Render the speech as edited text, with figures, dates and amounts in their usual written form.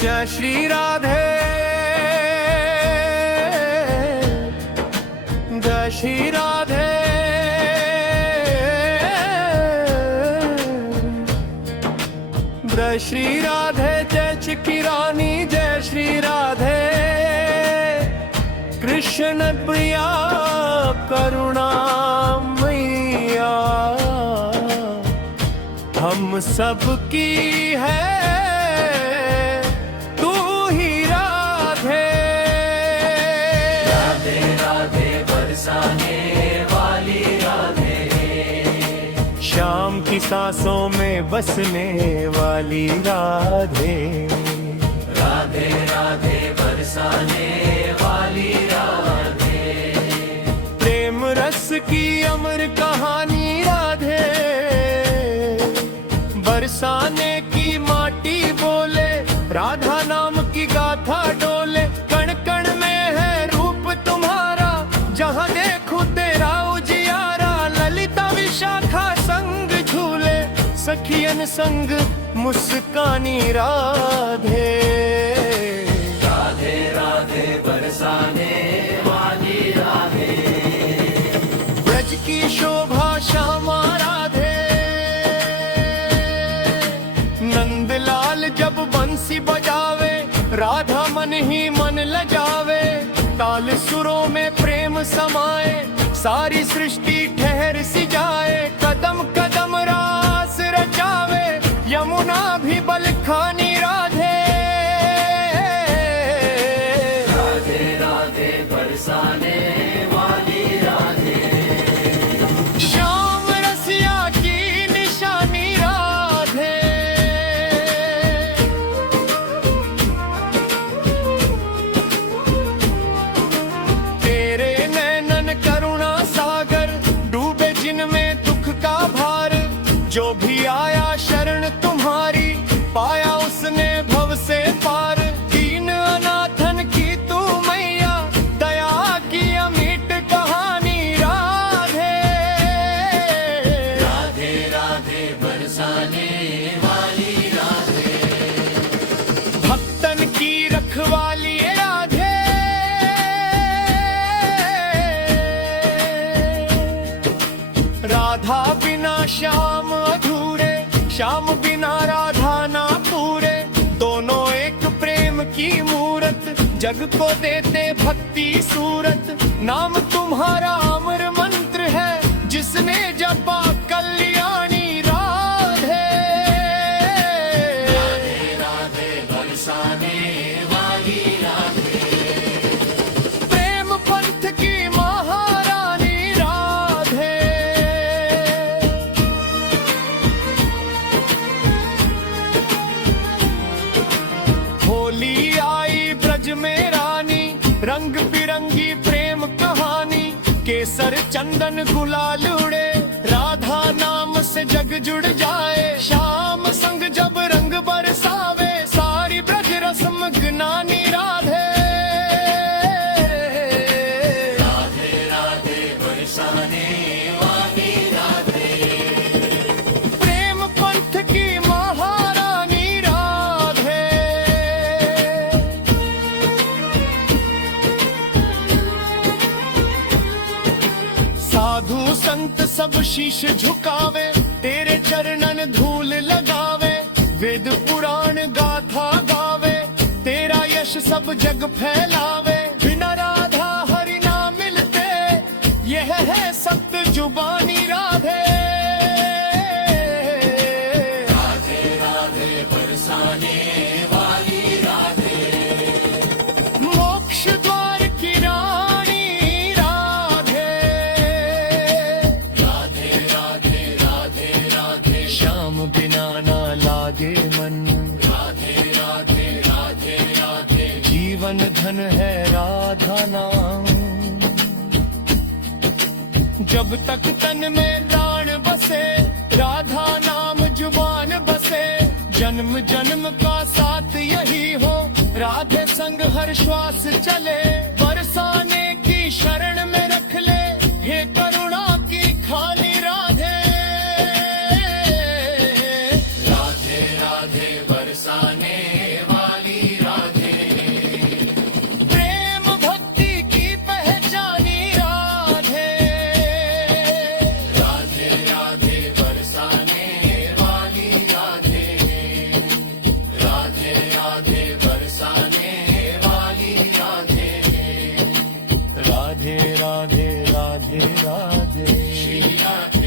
जय श्री राधे, जय श्री राधे, जय श्री राधे, जय चिकी रानी, जय श्री राधे, कृष्ण प्रिया करुणा मैया हम सबकी है तू ही राधे। राधे राधे बरसाने वाली राधे, शाम की सांसों में बसने वाली राधे। राधे राधे बरसाने वाली राधे, प्रेम रस की अमर कहानी राधे, बरसाने की माटी बोले, राधा नाम की गाथा डोले, कण कण में है रूप तुम्हारा, जहाँ देखूं तेरा उजियारा, ललिता विशाखा संग झूले, सखियन संग मुस्कानी राधे। राधे राधे बरसाने वाली राधे, ब्रज की शोभा श्यामा राधे, नंदलाल जब बंसी बजावे, राधा मन ही मन लजावे, ताल सुरों में प्रेम समाए, सारी सृष्टि ठहर सी जाए, कदम कदम रास रचावे, यमुना भी बलखानी राधे। राधे राधे बरसाने वाली राधे, श्याम रसिया की निशानी राधे। तेरे नैनन करुणा सागर, डूबे जिनमें दुख का भार, जो भी आया शरण तुम्हारी, पाया उसने भव से पार, दीन अनाथन की तू मैया, दया की अमिट कहानी राधे। राधे राधे बरसाने वाली राधे, भक्तन की रखवाली राधे, राधा बिना श्याम अधूरे, श्याम बिना राधा ना पूरे, दोनों एक प्रेम की मूरत, जग को देते भक्ति सूरत, नाम तुम्हारा अमर मंत्र है, जिसने जपा कल्याणी राधे। राधे राधे बरसाने वाली राधे, प्रेम पंथ की महारानी राधे, होली आई ब्रज में रानी, रंग बिरंगी प्रेम कहानी, केसर चंदन गुलाल उड़े, राधा नाम से जग जुड़ जाए, श्याम संग जब रंग बरसावे, सारी ब्रज रस्म ज्ञानी राधे। राधे राधे बरसाने वाली राधे, प्रेम पंथ की महारानी राधे। साधु संत सब शीश झुकावे, तेरे चरणन धूल लगावे, वेद पुराण गाथा गावे, तेरा यश सब जग फैलावे, बिना राधा हरि ना मिलते, यह है सत्य जुबानी राधे। राधे राधे बरसाने वाली राधे, मोक्ष द्वार की रानी राधे। राधे राधे राधे राधे, श्याम बिना ना लागे मन, राधे राधे राधे राधे, जीवन धन है राधा नाम, जब तक तन में प्राण बसे, राधा नाम जुबान बसे, जन्म जन्म का साथ यही हो, राधे संग हर श्वास चले, बरसाने की शरण में रख ले, हे करुणा की खाली राधे। राधे राधे बरसाने वाली राधे राधे राधे राधे श्री राधे